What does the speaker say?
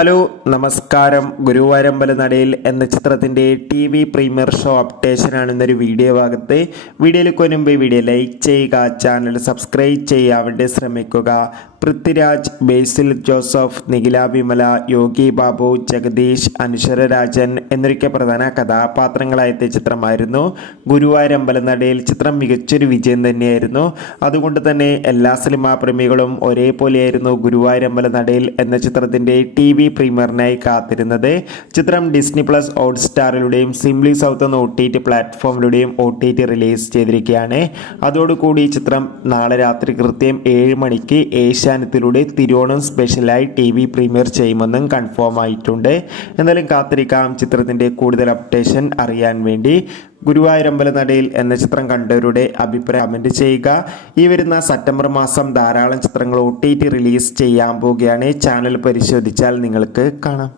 Hello നമസ്കാരം. ഗുരുവായൂരമ്പലനടയിൽ എന്ന ചിത്രത്തിൻ്റെ TV പ്രീമിയർ ഷോ അപ്ഡേഷനാണ് ഇന്നൊരു വീഡിയോ ഭാഗത്ത്. വീഡിയോയിലേക്ക് മുൻപ് വീഡിയോ ലൈക്ക് ചെയ്യുക, ചാനൽ സബ്സ്ക്രൈബ് ചെയ്യാൻ വേണ്ടി ശ്രമിക്കുക. പൃഥ്വിരാജ്, ബേസിൽ ജോസഫ്, നിഖില വിമല, യോഗി ബാബു, ജഗദീഷ്, അനശ്വര രാജൻ എന്നൊക്കെ പ്രധാന കഥാപാത്രങ്ങളായെത്തിയ ചിത്രമായിരുന്നു ഗുരുവായൂരമ്പലനടയിൽ. ചിത്രം മികച്ചൊരു വിജയം തന്നെയായിരുന്നു. അതുകൊണ്ട് തന്നെ എല്ലാ സിനിമാ പ്രേമികളും ഒരേപോലെയായിരുന്നു ഗുരുവായൂരമ്പലനടയിൽ എന്ന ചിത്രത്തിൻ്റെ TV പ്രീമിയറിനായി കാത്തിരുന്നത്. ചിത്രം ഡിസ്നി പ്ലസ് ഹോട്ട്സ്റ്റാറിലൂടെയും സിംപ്ലി സൗത്ത് എന്ന OTT പ്ലാറ്റ്ഫോമിലൂടെയും OTT റിലീസ് ചെയ്തിരിക്കുകയാണ്. അതോടുകൂടി ചിത്രം നാളെ രാത്രി കൃത്യം 7 മണിക്ക് ഏഷ്യാനെറ്റിലൂടെ തിരുവോണം സ്പെഷ്യലായി TV പ്രീമിയർ ചെയ്യുമെന്നും കൺഫേം ആയിട്ടുണ്ട്. എന്നാലും കാത്തിരിക്കാം ചിത്രത്തിൻ്റെ കൂടുതൽ അപ്ഡേഷൻ അറിയാൻ വേണ്ടി. ഗുരുവായൂരമ്പലനടയിൽ എന്ന ചിത്രം കണ്ടവരുടെ അഭിപ്രായം കമൻറ്റ് ചെയ്യുക. ഈ വരുന്ന സെപ്റ്റംബർ മാസം ധാരാളം ചിത്രങ്ങൾ OTT റിലീസ് ചെയ്യാൻ പോവുകയാണ്. ചാനൽ പരിശോധിച്ചാൽ നിങ്ങൾക്ക് കാണാം.